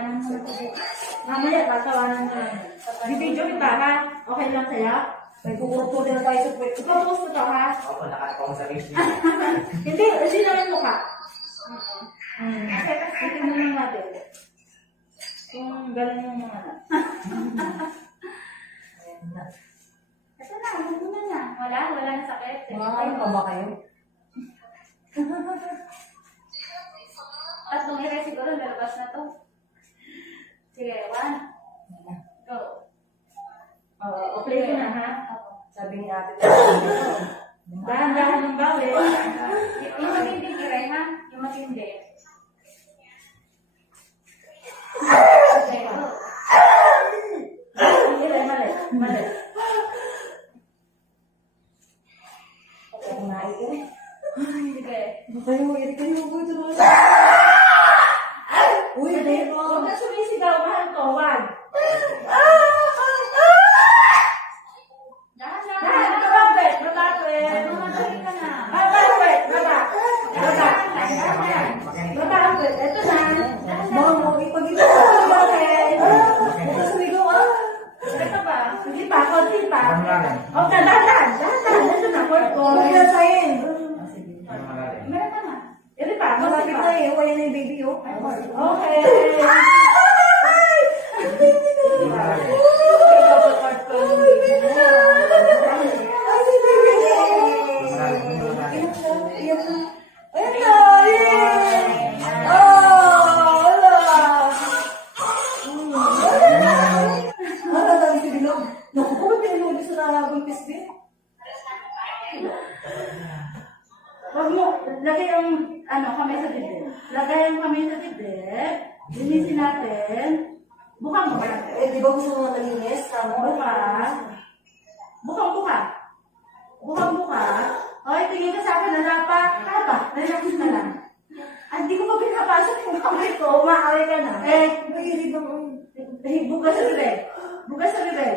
Anong mamaya, tatawanan mo lang. Bibidyo kita, ha? Okay lang sa'yo? May pupunta na tayo sa pwede. Ipapost ko to, ha? Ako, nakakatawa sa face niya. Hindi na yung mukha. Titignan mo lang natin. Kung galing yung mga anak. Ito na, huwag mo na. Wala na sakit. Makakain pa ba kayo? Tapos tumira siguro, lalabas na to. Sige, 1. Go. Okay ko na, ha? Sabi ni ate. Dahan-dahan ng bawal. Yung matindi, Kiray, ha? Yung matindi. Okay, go. Kiray, mali. Kumain ko. Sige. Kayo, iri kayo. Buto na. Uy, Huwag Demo. na sumisigaw, mahal ko. 1. Dahan, kababit. Babawit. Mamadali ka na. Babawit. Baba. Babawit. Ito na. Mamo, ipagito ka. Bakit? Huwag ka sumigaw, ah. Ito pa. Hindi pa. Konti pa. Ang lalim. Okay, dahan. Ito na. Court ko. Huwag ka sayin. Ang malalim. Meron ka na. Ito pa. Konti Malapit pa. na eh. Wala na yung baby, oh. Okay. Ang malalim. Court ko. Ay, si baby. Ang malalim. Ang malalim. Ayan na. Yay! Oh, wala. Dami si Bilog. Naku, ba't pinulog sa nabuntis din? Huwag mo, lagay ang, kamay sa dibdib. Lagay ang kamay sa dibdib. Linisin natin. Bukang buka. Eh, di ba gusto mo malinis? Buka. Bukang buka. Bukang buka. Okay, tingin ka sa akin, nalapa. Haba, relax na lang. Hindi ko pa pinapasok yung kamay ko. Umaaway ka na. May iribang. Bukas sa bibig. Bukas sa bibig.